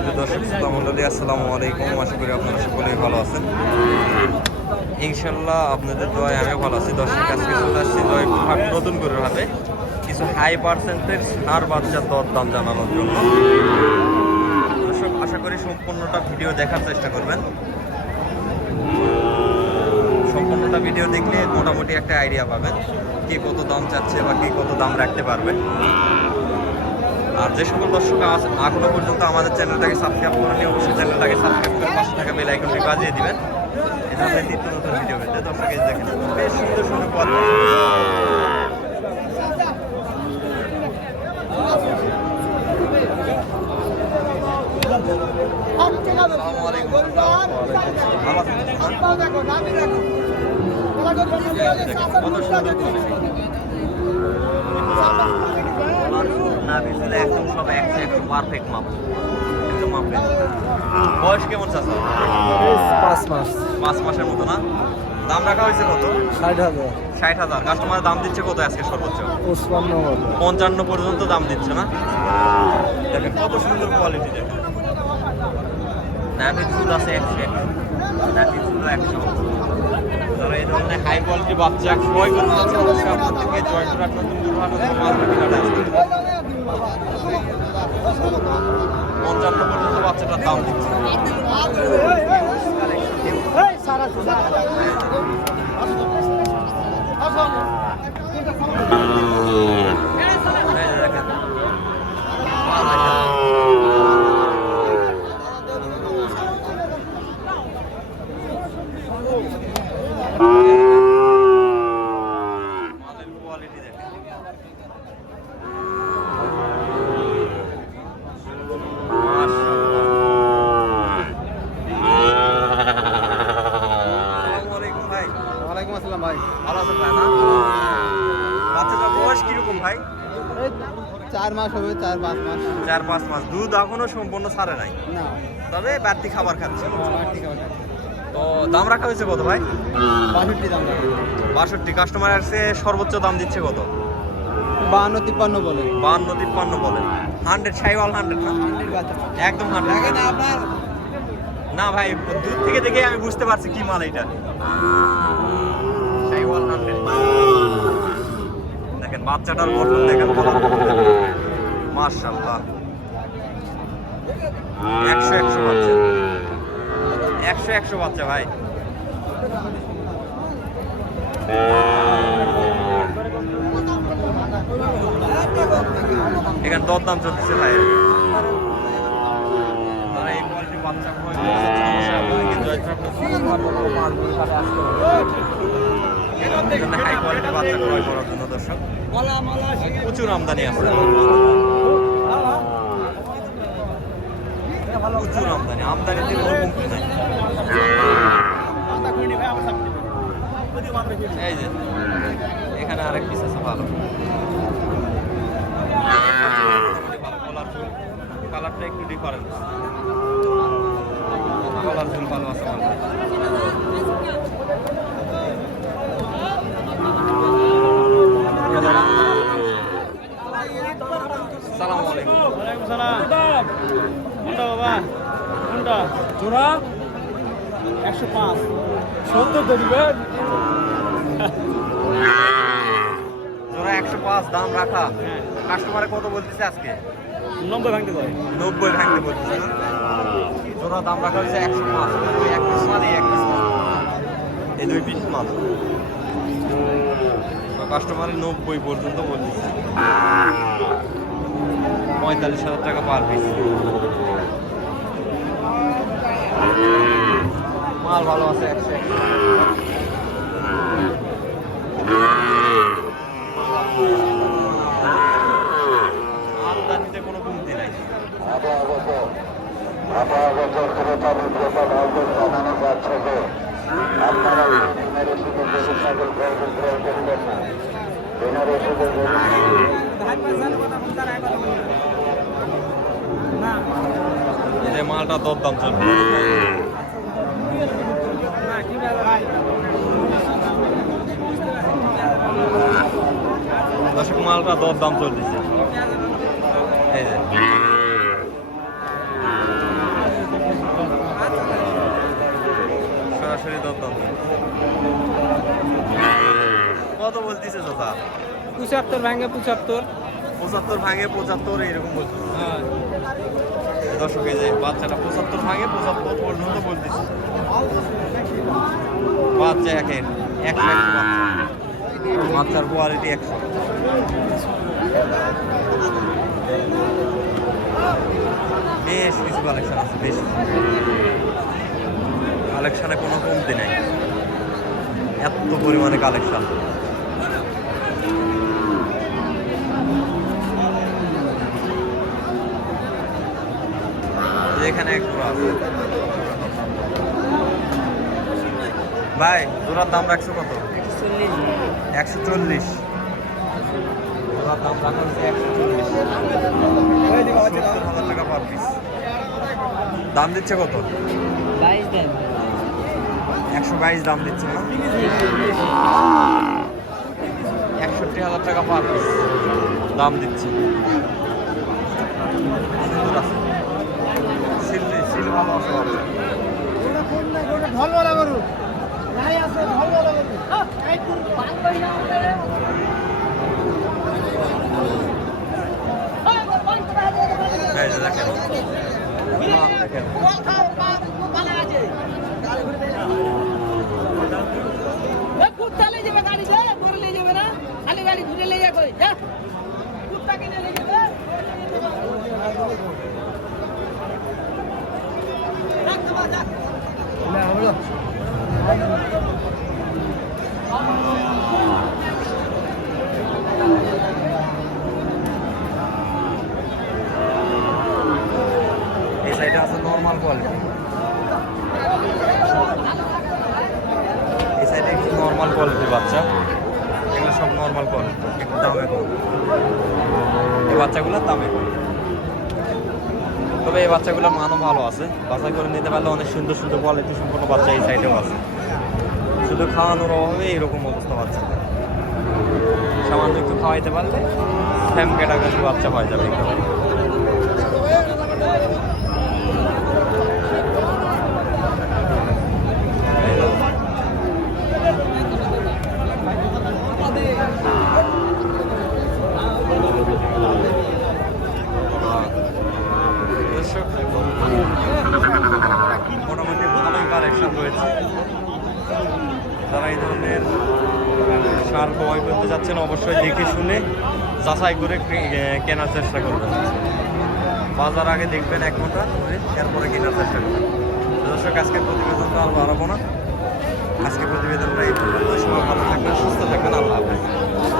সুপ্রিয় দর্শক শ্রোতা মণ্ডলী, আসসালামু আলাইকুম। আশা করি আপনারা সকলেই ভালো আছেন। ইনশাল্লাহ আপনাদের দোয়ায় আমিও ভালো আছি। দর্শক আজকে চলে আসছি জয়পুর হাট নতুন করে হাটে কিছু হাই পার্সেন্টের ষাঁড় বাচ্চার দাম জানানোর জন্য। দর্শক আশা করি সম্পূর্ণটা ভিডিও দেখার চেষ্টা করবেন। সম্পূর্ণটা ভিডিও দেখলে মোটামুটি একটা আইডিয়া পাবেন কি কত দাম চাচ্ছে বা কি কত দাম রাখতে পারবে। আর যে সকল দর্শক এখনো পর্যন্ত আমাদের চ্যানেলটাকে সাবস্ক্রাইব করেনি, অবশ্যই চ্যানেলটাকে সাবস্ক্রাইব করে পাশে থাকা বেল আইকনটি বাজিয়ে দিবেন। এই ধরনের নিত্য নতুন ভিডিও পেতে দর্শক দেখেন বেশ সুন্দর সুন্দর পথ। একদম সব 100 পারফেক্ট মাপ, একদম মাপে। বয়স কেমন চাচা? 5 মাসের মতো না? দাম রাখা হয়েছে কত? 60,000। কাস্টমার দাম দিচ্ছে কত আজকে সর্বোচ্চ? 55 পর্যন্ত দাম দিচ্ছে না? দেখেন কত সুন্দর কোয়ালিটি। দেখেন নাভির চুল আছে 100, নাভির চুল 100। যারা এই ধরনের হাই কোয়ালিটি বাচ্চা ক্রয় করতে যাচ্ছে অবশ্যই আপনাদেরকে জয়পুর হাট নতুন হাট মার্কেটে আসতে হবে। 55 পর্যন্ত বাচ্চাটার দাম দিচ্ছে। ভাই ভালো আছেন ভাই? না বাচ্চাটার বয়স কিরকম ভাই? 4 মাস হবে, 4-5 মাস। দুধ এখনো সম্পূর্ণ ছাড়ে নাই, না তবে বাড়তি খাবার খাচ্ছে। তো দাম রাখা হয়েছে কত ভাই? 62 দাম। 62। কাস্টমার আসছে সর্বোচ্চ দাম দিচ্ছে কত? 52-53 বলে। 52-53 বলে। 100 শাইওয়াল 100 না? একদম 100 না আপনার না ভাই, দূর থেকে দেখে আমি বুঝতে পারছি কি মাল এটা। শাইওয়াল 100। দেখেন বাচ্চাটার গঠন দেখেন, মাশাআল্লাহ। 100 বাচ্চা, 100 বাচ্চা ভাই। এখানে দরদাম চলতেছে ভাই। তারা এই কোয়ালিটির বাচ্চা ক্রয় করতে চাচ্ছে আপনাদেরকে হাই কোয়ালিটির বাচ্চা ক্রয় করার জন্য দর্শক প্রচুর আমদানি আছে, প্রচুর আমদানিতে কোনো কমতি নাই। এই যে এখানে আরেক পিস আছে ভালো, কালারটা একটু ডিফারেন্স, কালার ঝুল ভালো আছে। আসসালামু আলাইকুম। ওয়ালাইকুম সালাম। কোনটা বাবা? কোনটা? জোড়া 105। 70 তো দিবেন। জোড়া 105 দাম রাখা। কাস্টমারে কত বলতেছে আজকে? 90 ভাঙতে পারে। 90 ভাঙতে বলতেছে না? জোড়া দাম রাখা হয়েছে 105। এক পিস মাল, এক পিস মাল, এই 2 পিস মাল। কাস্টমারে 90 পর্যন্ত বলতেছে। 45,000 টাকা পার পিস। মাল ভালো আছে 100। আমদানিতে কোনো কমতি নাই। যে মালটা দরদাম চলবে। দর্শক মালটা দরদাম চলতেছে। এই যে কত বলতেছে দাদা? 75 ভাঙে 75। 75 ভাঙে 75 এইরকম বলতেছে। হ্যাঁ দর্শক এই যে বাচ্চাটা 75 ভাঙে 75 পর্যন্ত বলতেছে। বাচ্চা একের 100 বাচ্চা, বাচ্চার কোয়ালিটি 100। বেশ কিছু কালেকশন আছে, বেশ কালেকশনে কোনো কমতি নেই, এত পরিমাণে কালেকশন। এখানে এক জোড়া আছে ভাই, জোড়ার দাম রাখছো কত? 140। জোড়ার দাম রাখা হচ্ছে 140, 70,000 টাকা পার পিস। দাম দিচ্ছে কত? 122 দাম দিচ্ছে না? 61,000 টাকা পার পিস দাম দিচ্ছে। সুন্দর আছে, সিল ভালো আছে বাচ্চা। এই যে দেখেন, দেখেন कुत्ता ले जावे गाड़ी से मोर ले जावे ना खाली गाड़ी घुरे ले जा कोई जा कुत्ता के ले जावे रख दबा जा ले हमलो এই সাইডে আছে নরমাল কোয়ালিটি, এই সাইডে একটু নরমাল কোয়ালিটির বাচ্চা, এগুলো সব নরমাল কোয়ালিটি, একটু দামে কম। এই বাচ্চাগুলোর দামে কম, তবে এই বাচ্চাগুলোর মানও ভালো আছে, বাছাই করে নিতে পারলে অনেক সুন্দর সুন্দর কোয়ালিটি সম্পন্ন বাচ্চা এই সাইডেও আছে। শুধু খাওয়ানোর অভাবে এইরকম অবস্থা বাচ্চা, সামান্য একটু খাওয়াইতে পারলে ফ্যাম ক্যাটাগরির বাচ্চা হয়ে যাবে এখানে। মোটামুটি ভালোই কালেকশন রয়েছে। যারা এই ধরনের সার ক্রয় করতে যাচ্ছেন অবশ্যই দেখে শুনে যাচাই করে কেনার চেষ্টা করবেন। বাজার আগে দেখবেন 1 ঘন্টা ধরে, এরপরে কেনার চেষ্টা করবেন। দর্শক আজকের প্রতিবেদনটা আর বাড়াবো না, আজকের প্রতিবেদনটা এই পর্যন্ত।